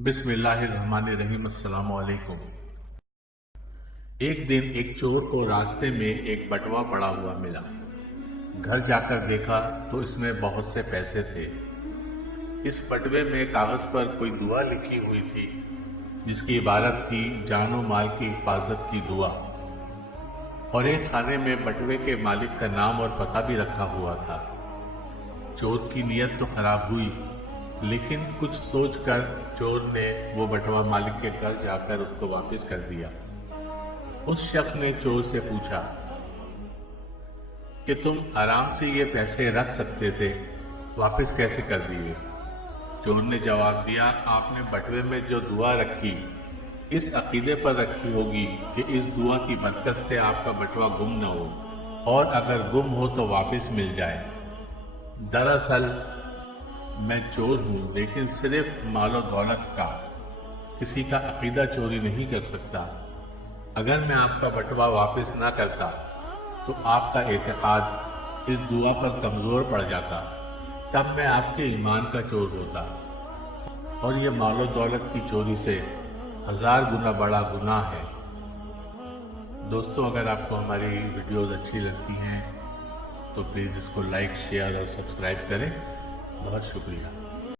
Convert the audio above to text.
बिस्मिल्लाहिर्रहमानिर्रहीम। अस्सलाम वालेकुम। एक दिन एक चोर को रास्ते में एक बटुआ पड़ा हुआ मिला। घर जाकर देखा तो इसमें बहुत से पैसे थे। इस बटुए में कागज पर कोई दुआ लिखी हुई थी, जिसकी इबारत थी जानो माल की हिफाजत की दुआ। और एक खाने में बटुए के मालिक का नाम और पता भी रखा हुआ था। चोर की नीयत तो खराब हुई, लेकिन कुछ सोचकर चोर ने वो बटुआ मालिक के घर जाकर उसको वापस कर दिया। उस शख्स ने चोर से पूछा कि तुम आराम से ये पैसे रख सकते थे, वापस कैसे कर दिए? चोर ने जवाब दिया, आपने बटुए में जो दुआ रखी इस अकीदे पर रखी होगी कि इस दुआ की बरकत से आपका बटुआ गुम न हो, और अगर गुम हो तो वापस मिल जाए। दरअसल मैं चोर हूँ, लेकिन सिर्फ मालो दौलत का, किसी का अकीदा चोरी नहीं कर सकता। अगर मैं आपका बटुआ वापस ना करता तो आपका एतकाद इस दुआ पर कमज़ोर पड़ जाता, तब मैं आपके ईमान का चोर होता, और ये मालो दौलत की चोरी से 1000 गुना बड़ा गुनाह है। दोस्तों, अगर आपको हमारी वीडियोज़ अच्छी लगती हैं तो प्लीज़ इसको लाइक, शेयर और सब्सक्राइब करें। बहुत शुक्रिया।